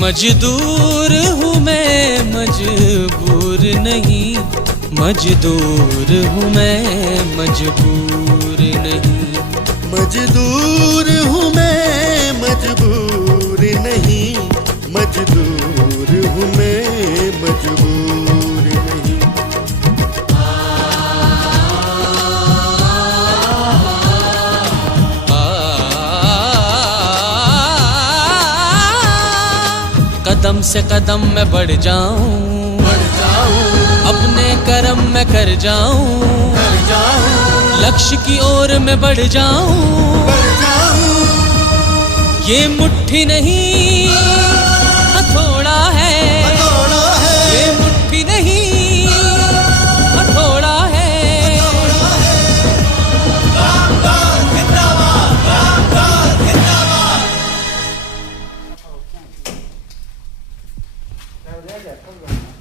मजदूर हूँ मैं मजबूर नहीं, मजदूर हूँ मैं मजबूर नहीं। मजदूर हूँ मैं मजबूर नहीं, मजदूर हूँ मैं मजबूर नहीं। कदम से कदम मैं बढ़ जाऊं, अपने कर्म में कर जाऊं, लक्ष्य की ओर मैं बढ़ जाऊं। ये मुट्ठी नहीं हथौड़ा है, ये मुट्ठी नहीं हथौड़ा है। Now,